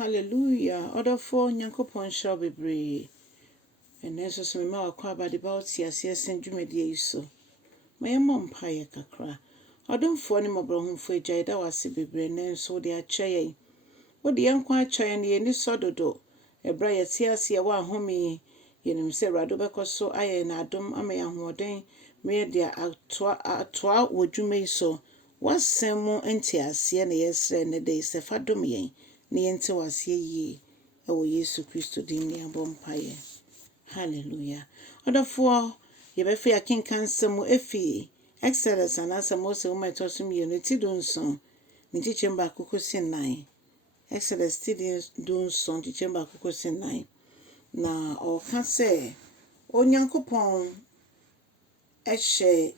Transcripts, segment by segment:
Hallelujah. Other for Yankopon shall be brave. And then so some more about about yes, and Jumedia so. My mom pie kakra. I don't for any more brown for a jada was a baby, and so they are chaying. What the young quiet chay and the any sododo. A bright tears here one homie. Yenim say Radobeko so I and Adam Amaya Modern. Mere dear atwa would you may so. Was some more entias, and yes, and the days the fadomie. Niente was ye, O Yesu Christo Dinia Bompaye. Hallelujah. Other four, ye be fair king can some efi. Excellence and answer most of my tossum unity dun son. Niti chamber kukusin nine. Excellence still dun son to chamber kukusin nine. Na or can say, O Yankopon Eshe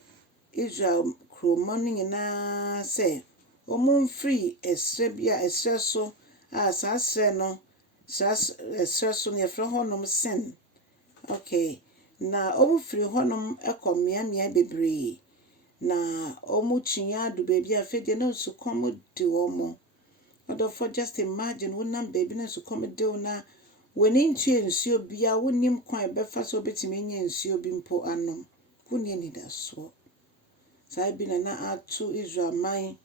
Israel crew morning na say, O moon free a sebia a stressful. As I said, no, stress on your honum sin. Okay, na free honum echo mea bebree. Na chinya do baby a fed no so come do omo. Or for just imagine when baby no so come do na when into nsuo bia wonim kwan befa so betimi nya nsuo bimpo anom. Kunye ni da so. Sa bi na atu Israel man.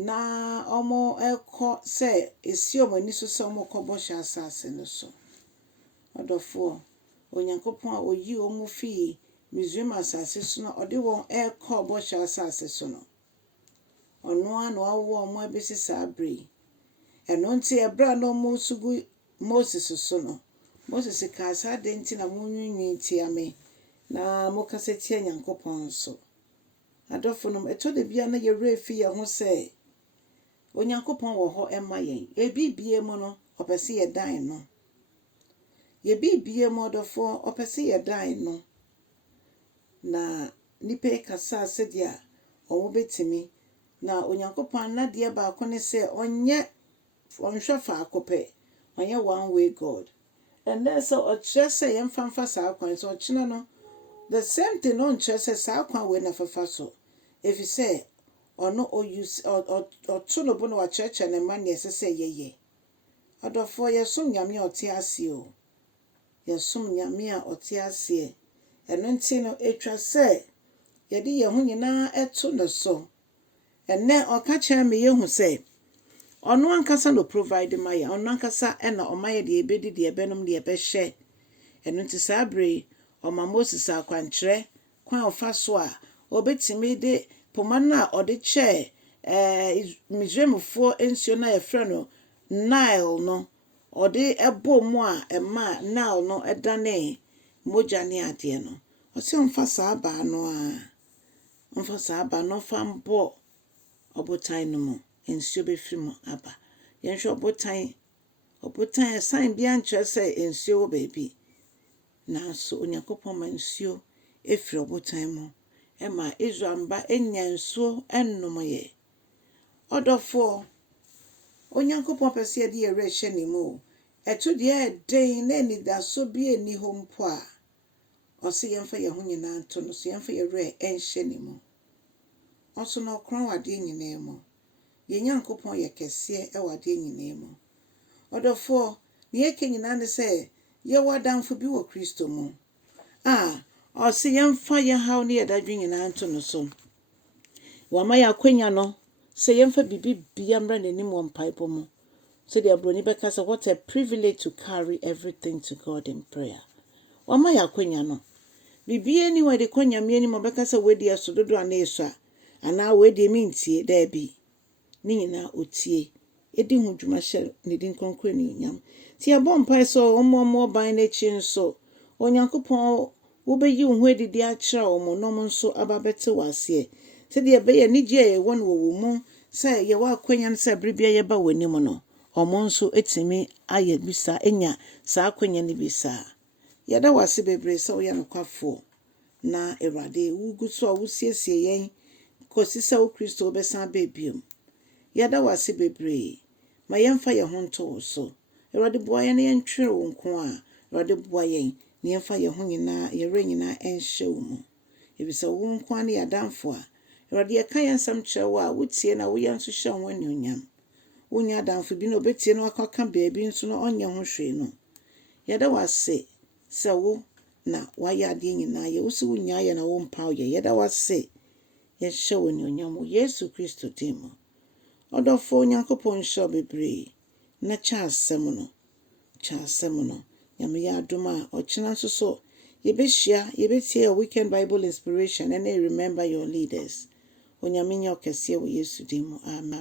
Na omo eko se esi omo ni so se omo kobo sha asase no so odofo onyankopon a oyi omo fi Misraim asase so no ode won eko bo sha asase so no ono an owo omo abesi sabre eno nti ebra no mo sugu Moses so no Moses ka sa de nti na munwinwi ti ame na mo kaseti anyankopon so adofo no eto de bia na ye refi ye ho se Onyankopon wo ho ema yen ebibie mo no opese ye dan no ye bibie mo dofo opese ye dan no na nipe kasa sedia omo betimi na Onyankopon na de ba ko ne se onye onhwefa akope onye one way God and then so o chese ye mfamfa sa akwan so china no the same thing on chese sa akwan we na fafa so if you say or no or use or no bono wa church and man yes say ye adofo yesum nyame ote ase o yesum nyame a ote ase eno nti no etwa say ye de ye hu nyina eto no so enne oka cha me ye hu say ono ankasa no provide my ono ankasa na omaye de ebedi de ebenom de ebehye eno nti sabre o ma Moses akwankyere kwan ofa so a obetimi de pomana ode che Misraimfo ensio na ye no Nile no ode ebo mu a ema Nile no edane moja ne ade no o se onfa sa aba no a onfa sa aba no fambo obotan no mo ensio be firi aba yenhwe obotan sign bia nche se ensio wo baby na so Onyankopon ma ensio efiri obotan mo ema Israel mba enya nsuo ennom ye odofo Onyankopon pese ye de ye rehye ni mu eto de den na ni da so bi eni ho mpo a o se yemfa ye ho nyina nto no so yemfa ye re enhye ni mu oso no kron wade nyina mu ye Nyankopon ye kese e wade nyina mu odofo ne ye ke nyina ne se ye wadanfo bi wo Kristo mu o se yemfa ye haw ne ye dadwe nyina nto no so wama ya kwenya no se yemfa bibi biamra nanim won pipe mu so the abroni beka say what a privilege to carry everything to God in prayer wama ya kwenya no bibi ani we de kwenya me ani mo beka say we de asododo ana esua ana we de mintie da bi ni nyina otie edi hu dwuma hye ne din konkro ni nyam ti abon pai so omo ban na chi nso Onyankopon wo be yi hu edidi a kira omo nom nso ababete wase se de be ye ni je ye won wo mu se ye wa kwenya se bribia ye ba wani mu no omo nso etimi aye bisa enya sa kwenya ni bisa ye da wase bebre se wo ye nokwafo na Ewrade wugu so wusiesie yen kosi se wo Kristo be san bebium ye da wase bebre ma yemfa ye ho nto so Ewrade boa ye na ye ntwere wo nko a Ewrade boa ye na yemfa ye ho nyina ye re nyina enhye wo mu ebisa wo nko an ya danfo a Ewrade ye kan yansam kyerewa wotie na wo yanso hye ho anuonyam wonya adamfo bi no obetie no akɔka baabi nso no ɔnyɛ ho hwee no. Yɛda wase sɛ wo na wayɛ adeɛ nyinaa yɛ wo sɛ wonya yɛ na wo mpa yɛ. Yɛda wase yɛhyɛ wo anuonyam wɔ Yesu Kristo din mu. Ɔdɔfo Onyankopɔn hyɛ wo bebree na kyɛ asɛm no. Nyame yɛ adom a ɔkyena nso so yɛbɛtie a weekend Bible inspiration and remember your leaders. Onyame nyɛ ɔkɛseɛ wɔ Yesu din mu. Amen.